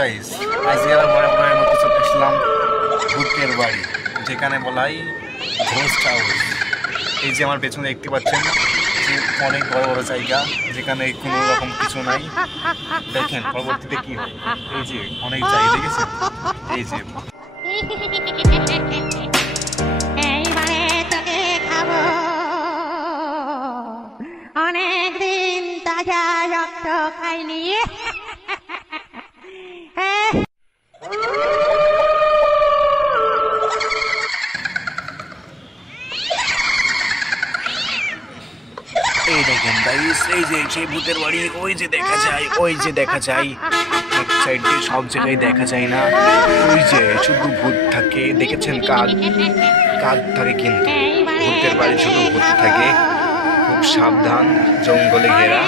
Guys, আজকে আমরা মতো চলে আসলাম ভূতের বাড়ি, যেখানে বলা হয় ঘোস্ট হাউস। এই যে আমার পেছনে দেখতে পাচ্ছেন যে অনেক বড় বড় জায়গা, যেখানে কোনো রকম কিছু নাই। দেখেন পরবর্তীতে কি হয়। এই যে অনেক জায়গা দেখেছেন, এই যে অনেকদিন তাজা রক্ত খাইনি। এই দেখেন গাইস, এই যে সেই ভূতের বাড়ি, ওই যে দেখা যায়, ওই যে দেখা যায় এক সাইডে, সব জায়গায় দেখা যায় না। ওই যে শুধু ভূত থাকে, দেখেছেন কাক, কাক থাকে কিন্তু ভূতের বাড়ি শুধু ভূত থাকে। খুব সাবধান, জঙ্গলে ঘেরা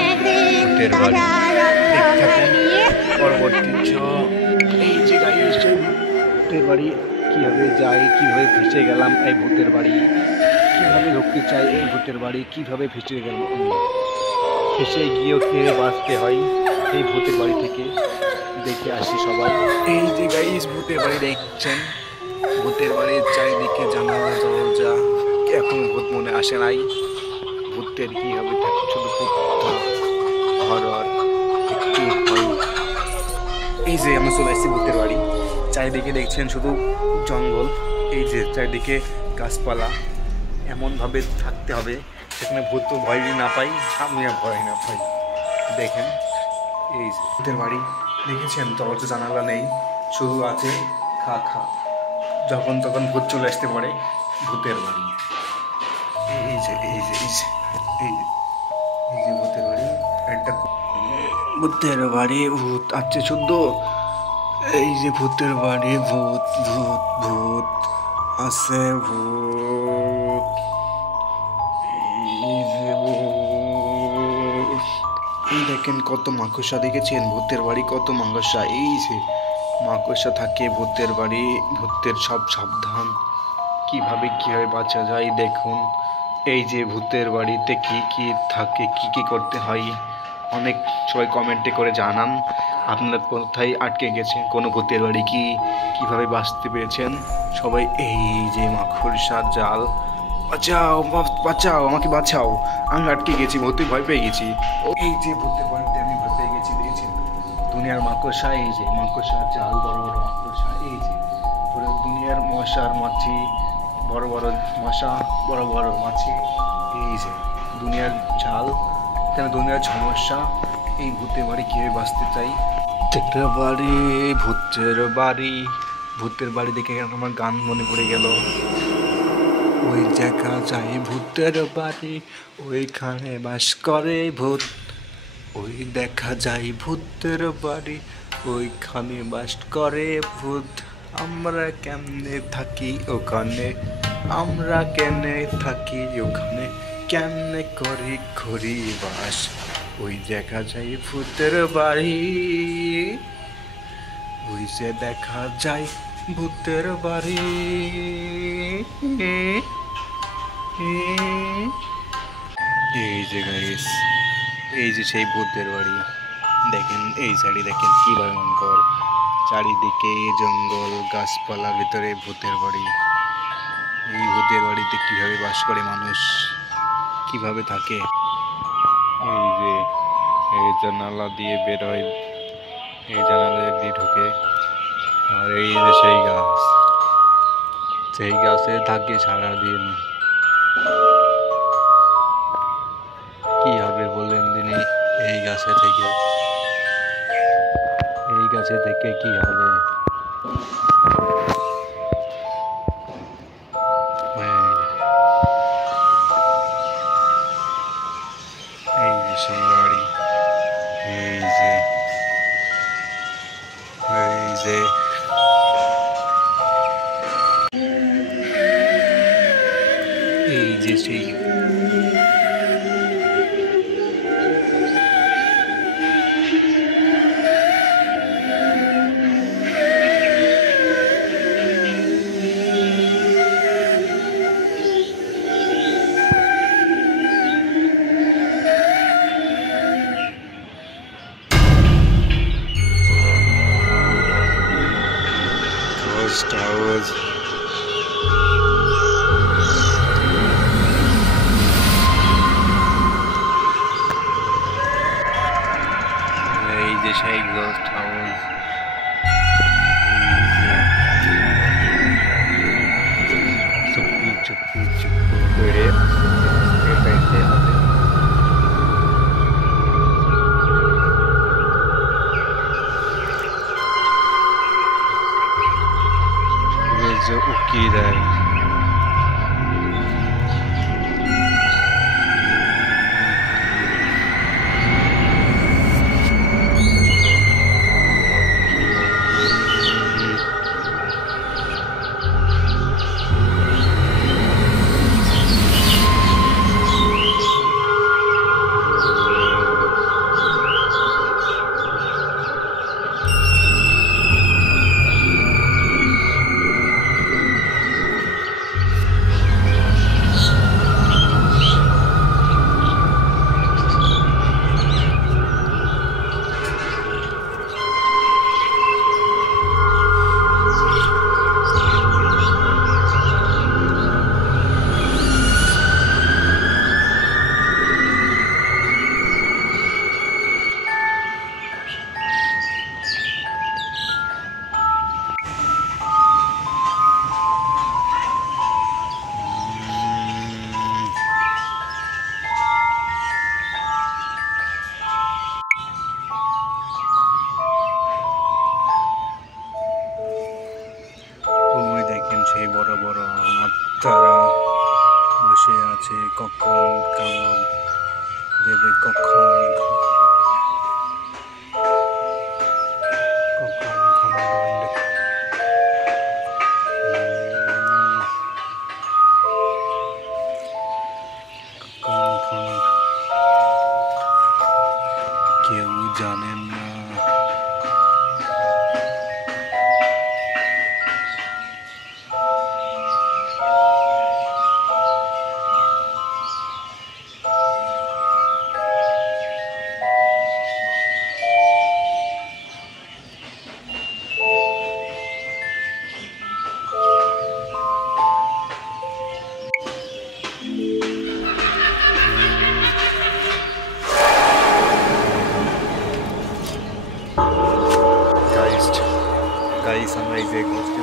ভূতের বাড়ি। দেখতে থাকুন পরবর্তী। এই যে গাইস, ভূতের বাড়ি কিভাবে যাই, কিভাবে ফেসে গেলাম এই ভূতের বাড়ি, কিভাবে ঢুকতে চাই এই ভূতের বাড়ি, কিভাবে ফেসে গেলাম, ফেসে গিয়েও কিভাবে বাঁচতে হয় এই ভূতের বাড়ি থেকে, দেখে আসি সবাই। এই যে গাইস ভূতের বাড়ি দেখছেন, ভূতের বাড়ির চারিদিকে জানালা দরজা, এখন ভূত মনে আসে নাই। ভূতের কিভাবে থাকে, শুধু হরর একটু হয়। এই যে আমরা চলে আসছি ভূতের বাড়ি, চারিদিকে দেখছেন শুধু জঙ্গল, এই যে চারিদিকে গাছপালা। এমনভাবে থাকতে হবে সেখানে ভূত ভয় না পাই, আমি ভয় না পাই। দেখেন এই যে ভূতের বাড়ি দেখেছেন, দরজা জানালা নেই, শুধু আছে খা খা, যখন তখন ভূত চলে আসতে পারে। ভূতের বাড়ি এই যে এই যে এই যে এই যে এই যে ভূতের বাড়ি, একটা ভূতের বাড়ি, ভূত আছে শুধু। এই যে ভূতের বাড়ি, ভূত ভূত ভূত আছে, ভূত। এই দেখেন কত মাকড়সা, দেখেছেন ভূতের বাড়ি কত মাকড়সা। এই যে মাকড়সা থাকে ভূতের বাড়ি, ভূতের সব সাবধান, কিভাবে বাঁচা যায় দেখুন। এই যে ভূতের বাড়িতে কি কি থাকে, কি কি করতে হয়, অনেক সবাই কমেন্টে করে জানান আপনারা কোথায় আটকে গেছেন, কোনো ভূতের বাড়ি কি কিভাবে বাঁচতে পেরেছেন সবাই। এই যে মাকড়সার জাল, বাঁচাও বাঁচাও, আমাকে বাঁচাও, আমি আটকে গেছি, ভূতে ভয় পেয়ে গেছি। এই যে ভূতের বাড়িতে আমি ভয় পেয়ে গেছি, দেখেছেন দুনিয়ার মাকড়সা, এই যে মাকড়সার জাল, বড় বড় মাকড়সা, এই যে পুরো দুনিয়ার মশার মাছি, বড় বড় মশা, বড় বড় মাছি, এই যে দুনিয়ার ঝাল, এখানে দুনিয়ার সমস্যা। এই ভূতের বাড়ি কীভাবে বাঁচতে চাই। ভূতের বাড়ি, ভূতের বাড়ি, ভূতের বাড়ি দেখে আমার গান মনে পড়ে গেল। ওই দেখা যায় ভূতের বাড়ি, ওইখানে বাস করে ভূত। ওই দেখা যায় ভূতের বাড়ি, ওইখানে বাস করে ভূত। আমরা কেমনে থাকি ওখানে, আমরা কেমনে থাকি ওখানে, কেমনে করি ঘুরি বাস। ওই দেখা যায় ভূতের বাড়ি, ওই যে দেখা যায় ভূতের বাড়ি। এই যে গাইস, এই যে সেই ভূতের বাড়ি, দেখেন এই সাইডে দেখেন কি ভয়ঙ্কর, চারিদিকে জঙ্গল গাছপালার ভিতরে ভূতের বাড়ি। এই ভূতের বাড়িতে কিভাবে বাস করে মানুষ, কিভাবে থাকে। এই যে এই জানালা দিয়ে বের হয়, এই জানালা দিয়ে ঢুকে, আর এই যে সেই গাছ, সেই গাছে থাকে সারাদিন। কি হবে বলেন দিনে এই গাছে থেকে, এই গাছে থেকে কি হবে। এই যে সেই বাড়ি, এই যে এই যে এই যে সেই গেস্ট হাউস। এই যে সেই গেস্ট হাউস। চুপি চুপি চুপি করে এটাইতে হবে। যে উকি দেয়। সেই বড় বড় আত্মারা বসে আছে, কখন কামড় দেবে, কখন ঘুমাবে। কেউ জানেন না। গাইস আমরা এই যে ঘুরতে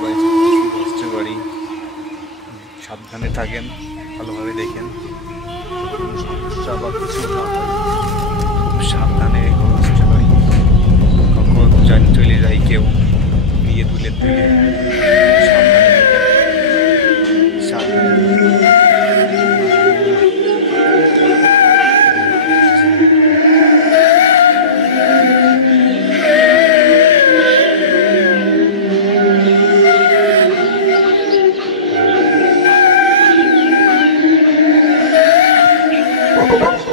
পারি, সাবধানে থাকেন, ভালোভাবে দেখেন, সমস্যা বা কিছু না হয়, খুব সাবধানে ঘুরতে পারি। কখন জানি চলে যায় কেউ নিয়ে তুলে থেকে, সাবধানে সাবধানে। Oh,